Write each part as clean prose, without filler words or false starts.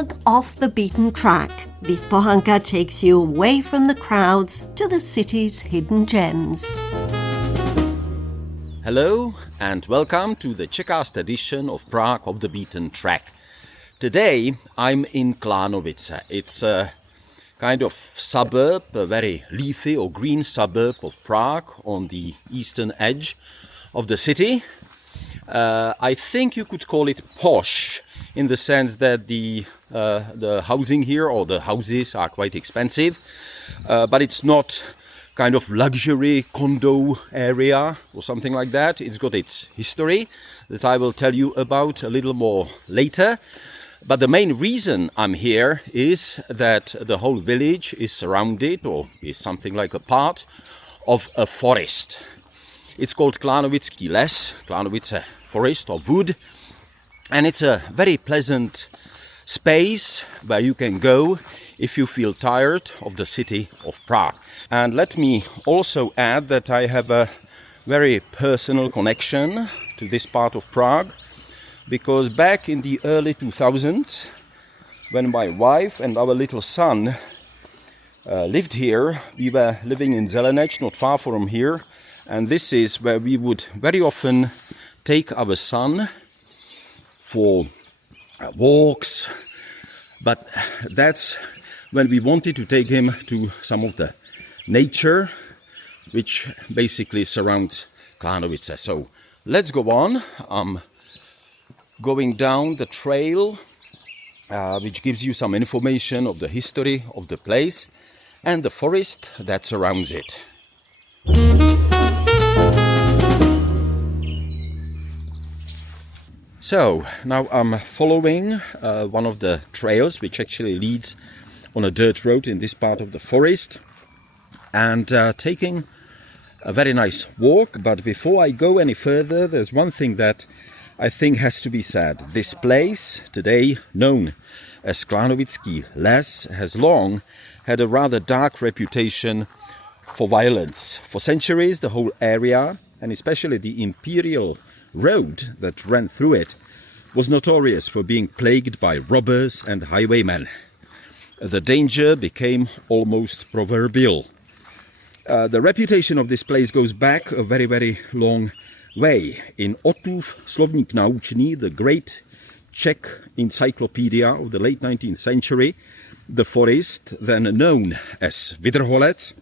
Prague off the beaten track, Pohanka takes you away from the crowds to the city's hidden gems. Hello and welcome to the Czechast edition of Prague off the beaten track. Today I'm in Klánovice. It's a kind of suburb, a very leafy or green suburb of Prague on the eastern edge of the city. I think you could call it posh in the sense that the housing here, or the houses, are quite expensive, but it's not kind of luxury condo area or something like that. It's got its history that I will tell you about a little more later. But the main reason I'm here is that the whole village is surrounded, or is something like a part of a forest. It's called Klánovice Forest or wood, and it's a very pleasant space where you can go if you feel tired of the city of Prague. And let me also add that I have a very personal connection to this part of Prague, because back in the early 2000s, when my wife and our little son lived here, we were living in Zelenec, not far from here, and this is where we would very often take our son for walks, but that's when we wanted to take him to some of the nature which basically surrounds Klánovice. So let's go on. I'm going down the trail which gives you some information of the history of the place and the forest that surrounds it. So now I'm following one of the trails which actually leads on a dirt road in this part of the forest, and taking a very nice walk. But before I go any further, there's one thing that I think has to be said. This place, today known as Klánovický les, has long had a rather dark reputation for violence. For centuries, the whole area, and especially the imperial road that ran through it, was notorious for being plagued by robbers and highwaymen. The danger became almost proverbial. The reputation of this place goes back a very, very long way. In Ottův Slovník naučný, the great Czech encyclopedia of the late 19th century, the forest, then known as Vydrholec,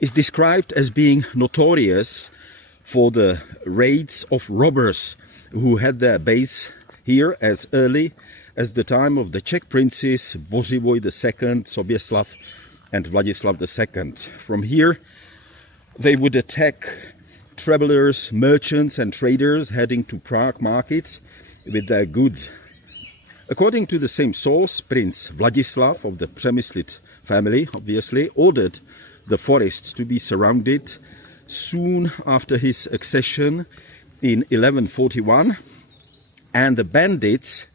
is described as being notorious for the raids of robbers who had their base here as early as the time of the Czech princes Bořivoj II, Soběslav and Vladislav II. From here they would attack travelers, merchants and traders heading to Prague markets with their goods. According to the same source, Prince Vladislav of the Přemyslit family, obviously, ordered the forests to be surrounded soon after his accession in 1141, and the bandits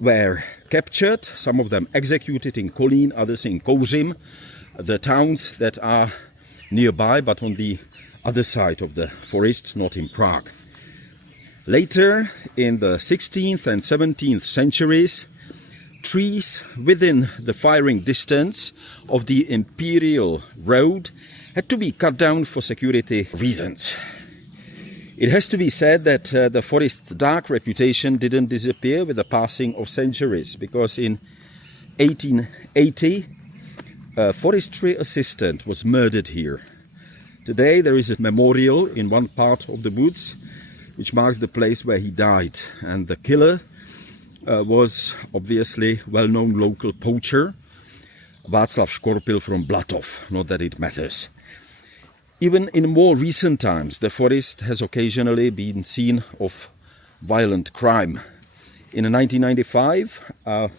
were captured, some of them executed in Kolín, others in Kouřim, the towns that are nearby but on the other side of the forest, not in Prague. Later, in the 16th and 17th centuries, trees within the firing distance of the imperial road had to be cut down for security reasons. It has to be said that the forest's dark reputation didn't disappear with the passing of centuries, because in 1880 a forestry assistant was murdered here. Today there is a memorial in one part of the woods which marks the place where he died, and the killer was obviously well-known local poacher Václav Škorpil from Blatov, not that it matters. Even in more recent times, the forest has occasionally been scene of violent crime. In 1995, a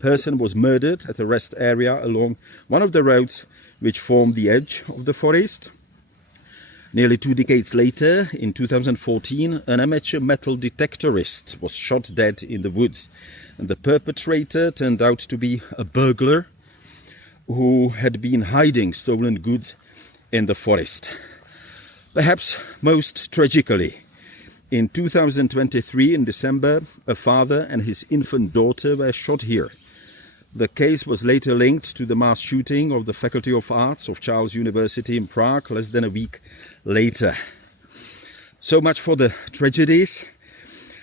person was murdered at a rest area along one of the roads which form the edge of the forest. Nearly 2 decades later, in 2014, an amateur metal detectorist was shot dead in the woods, and the perpetrator turned out to be a burglar who had been hiding stolen goods in the forest. Perhaps most tragically, In 2023, in December, a father and his infant daughter were shot here. The case was later linked to the mass shooting of the Faculty of Arts of Charles University in Prague less than a week later. So much for the tragedies.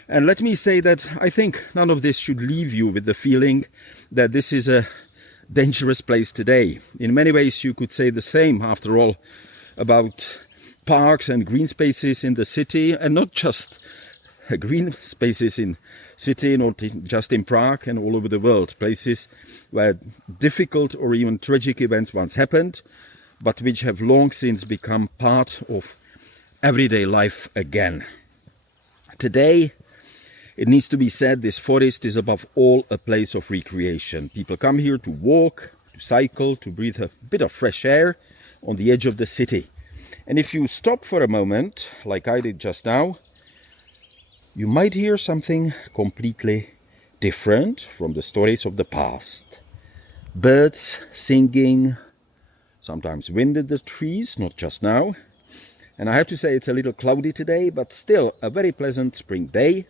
And let me say that I think none of this should leave you with the feeling that this is a dangerous place today. In many ways you could say the same, after all, about parks and green spaces in the city, and not just green spaces in city, not just in Prague and all over the world, places where difficult or even tragic events once happened, but which have long since become part of everyday life again. Today, it needs to be said, this forest is above all a place of recreation. People come here to walk, to cycle, to breathe a bit of fresh air on the edge of the city. And if you stop for a moment, like I did just now, you might hear something completely different from the stories of the past. Birds singing, sometimes wind in the trees, not just now. And I have to say it's a little cloudy today, but still a very pleasant spring day.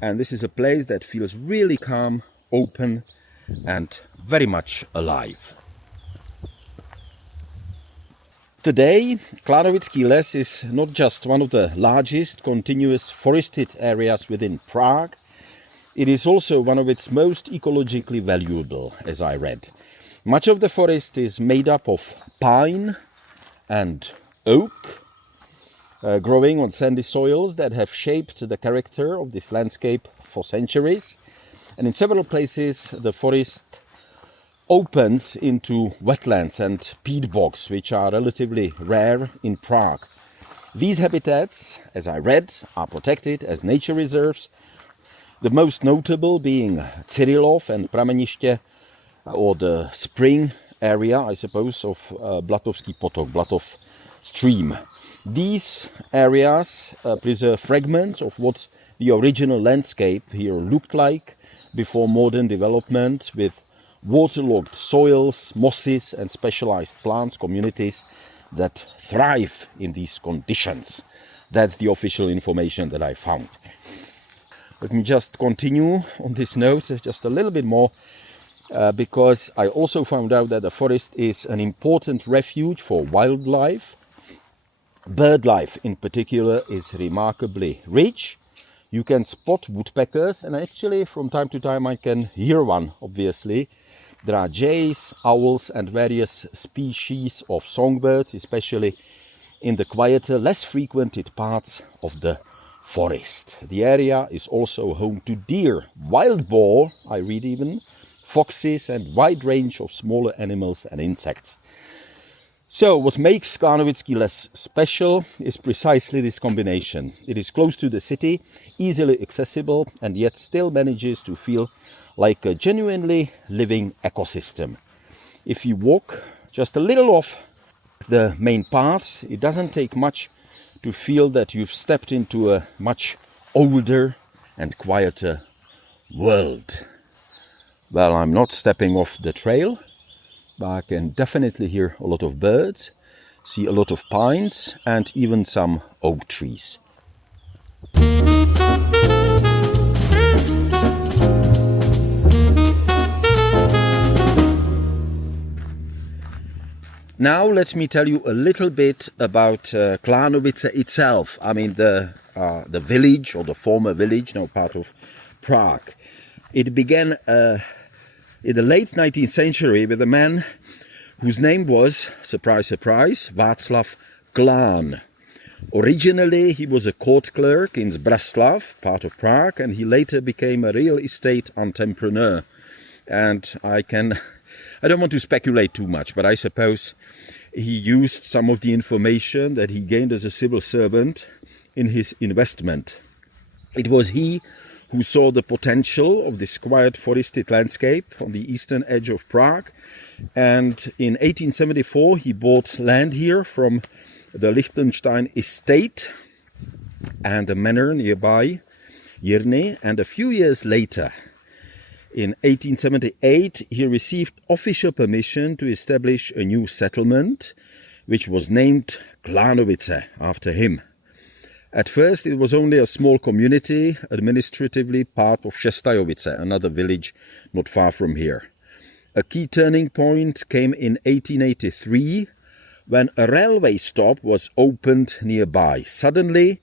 And this is a place that feels really calm, open, and very much alive. Today, Klánovice Les is not just one of the largest continuous forested areas within Prague, it is also one of its most ecologically valuable, as I read. Much of the forest is made up of pine and oak, growing on sandy soils that have shaped the character of this landscape for centuries. And in several places the forest opens into wetlands and peat bogs, which are relatively rare in Prague. These habitats, as I read, are protected as nature reserves, the most notable being Cyrillov and Prameniště, or the spring area, I suppose, of Blatovský potok, Blatov stream. These areas preserve fragments of what the original landscape here looked like before modern development, with waterlogged soils, mosses and specialized plants communities that thrive in these conditions. That's the official information that I found. Let me just continue on this note just a little bit more, because I also found out that the forest is an important refuge for wildlife. Bird life in particular is remarkably rich. You can spot woodpeckers, and actually from time to time I can hear one, obviously. There are jays, owls and various species of songbirds, especially in the quieter, less frequented parts of the forest. The area is also home to deer, wild boar, I read even, foxes and wide range of smaller animals and insects. So what makes Klánovice Les special is precisely this combination. It is close to the city, easily accessible, and yet still manages to feel like a genuinely living ecosystem. If you walk just a little off the main paths, it doesn't take much to feel that you've stepped into a much older and quieter world. Well, I'm not stepping off the trail, but I can definitely hear a lot of birds, see a lot of pines and even some oak trees. Now let me tell you a little bit about Klánovice itself. I mean the village, or the former village, now part of Prague. It began in the late 19th century with a man whose name was, surprise, surprise, Václav Klán. Originally he was a court clerk in Zbraslav, part of Prague, and he later became a real estate entrepreneur. And I don't want to speculate too much, but I suppose he used some of the information that he gained as a civil servant in his investment. It was he who saw the potential of this quiet forested landscape on the eastern edge of Prague, and in 1874 he bought land here from the Lichtenstein estate and a manor nearby, Jirny, and a few years later, in 1878, he received official permission to establish a new settlement, which was named Klánovice after him. At first it was only a small community, administratively part of Šestajovice, another village not far from here. A key turning point came in 1883 when a railway stop was opened nearby. Suddenly,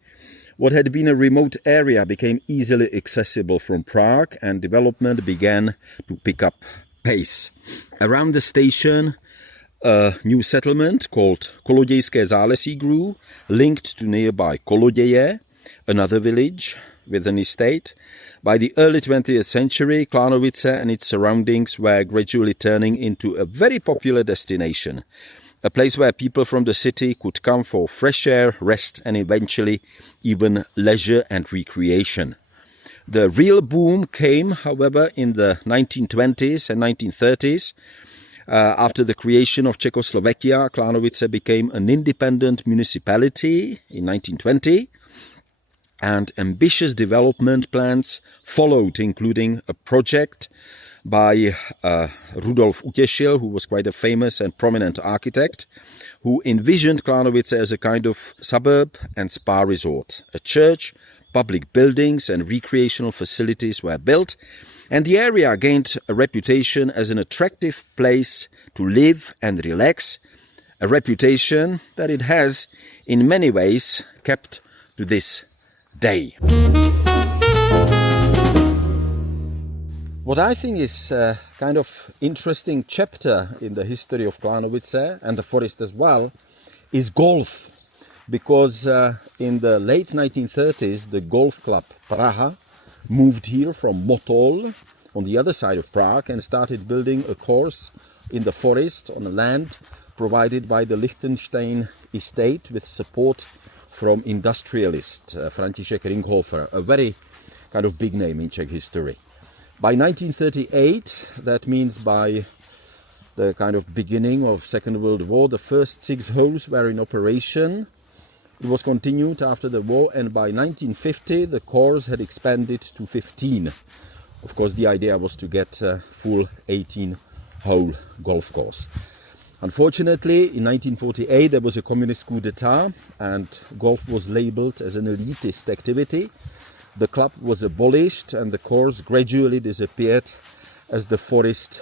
what had been a remote area became easily accessible from Prague, and development began to pick up pace. Around the station, a new settlement called Kolodějské Zálesí grew, linked to nearby Koloděje, another village with an estate. By the early 20th century, Klánovice and its surroundings were gradually turning into a very popular destination, a place where people from the city could come for fresh air, rest, and eventually even leisure and recreation. The real boom came, however, in the 1920s and 1930s. After the creation of Czechoslovakia, Klánovice became an independent municipality in 1920, and ambitious development plans followed, including a project by Rudolf Utěšil, who was quite a famous and prominent architect, who envisioned Klánovice as a kind of suburb and spa resort. A church, public buildings and recreational facilities were built, and the area gained a reputation as an attractive place to live and relax, a reputation that it has in many ways kept to this day. What I think is a kind of interesting chapter in the history of Klánovice and the forest as well is golf, because in the late 1930s the golf club Praha moved here from Motol on the other side of Prague and started building a course in the forest on a land provided by the Liechtenstein estate with support from industrialist František Ringhofer, a very kind of big name in Czech history. By 1938, that means by the kind of beginning of Second World War, the first 6 holes were in operation. It was continued after the war, and by 1950 the course had expanded to 15. Of course, the idea was to get a full 18-hole golf course. Unfortunately, in 1948 there was a communist coup d'etat and golf was labeled as an elitist activity. The club was abolished and the course gradually disappeared as the forest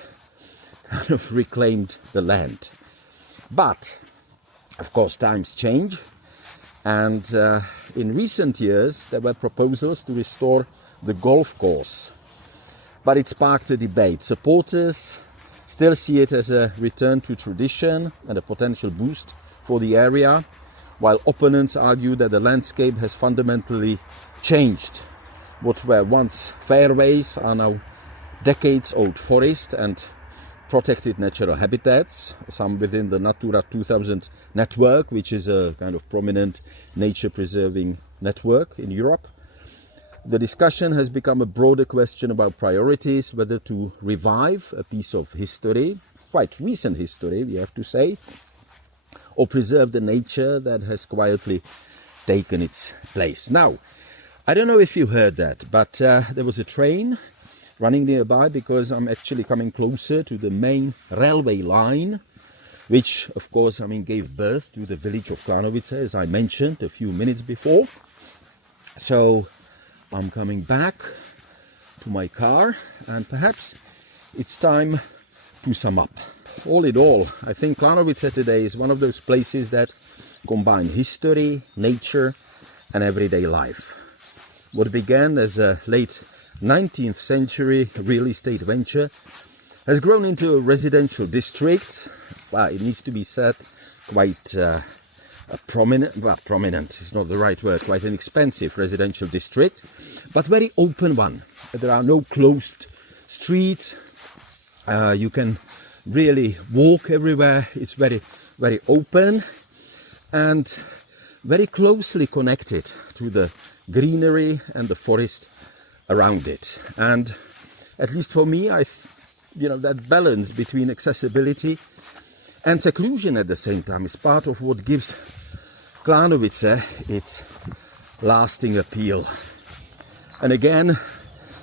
kind of reclaimed the land. But, of course, times change. And in recent years there were proposals to restore the golf course, but it sparked a debate. Supporters still see it as a return to tradition and a potential boost for the area, while opponents argue that the landscape has fundamentally changed. What were once fairways are now decades-old forest and protected natural habitats, some within the Natura 2000 network, which is a kind of prominent nature-preserving network in Europe. The discussion has become a broader question about priorities, whether to revive a piece of history, quite recent history, we have to say, or preserve the nature that has quietly taken its place. Now, I don't know if you heard that, but there was a train running nearby because I'm actually coming closer to the main railway line, which, of course, gave birth to the village of Klánovice, as I mentioned a few minutes before. So I'm coming back to my car, and perhaps it's time to sum up. All in all, I think Klánovice today is one of those places that combine history, nature, and everyday life. What began as a late 19th century real estate venture has grown into a residential district. Well, it needs to be said, quite prominent is not the right word, quite an expensive residential district, but very open one. There are no closed streets. You can really walk everywhere. It's very, very open and very closely connected to the greenery and the forest around it. And at least for me, that balance between accessibility and seclusion at the same time is part of what gives Klánovice its lasting appeal. And again,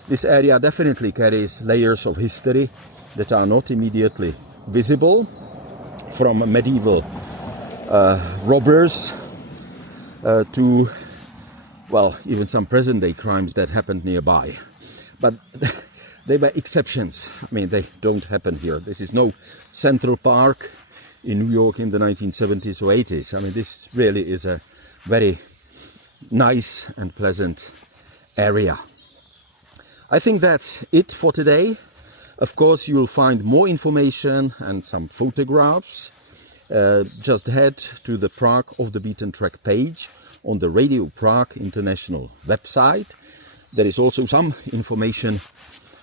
this area definitely carries layers of history that are not immediately visible, from medieval robbers to well, even some present-day crimes that happened nearby. But they were exceptions. I mean, they don't happen here. This is no Central Park in New York in the 1970s or 80s. I mean, this really is a very nice and pleasant area. I think that's it for today. Of course, you'll find more information and some photographs. Just head to the Prague Off the Beaten Track page on the Radio Prague International website. There is also some information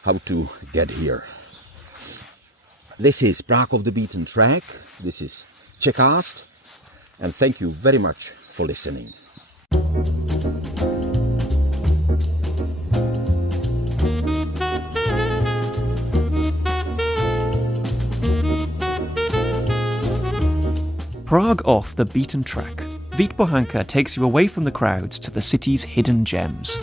how to get here. This is Prague Off the Beaten Track. This is Czechast, and thank you very much for listening. Prague Off the Beaten Track. Vít Bochanka takes you away from the crowds to the city's hidden gems.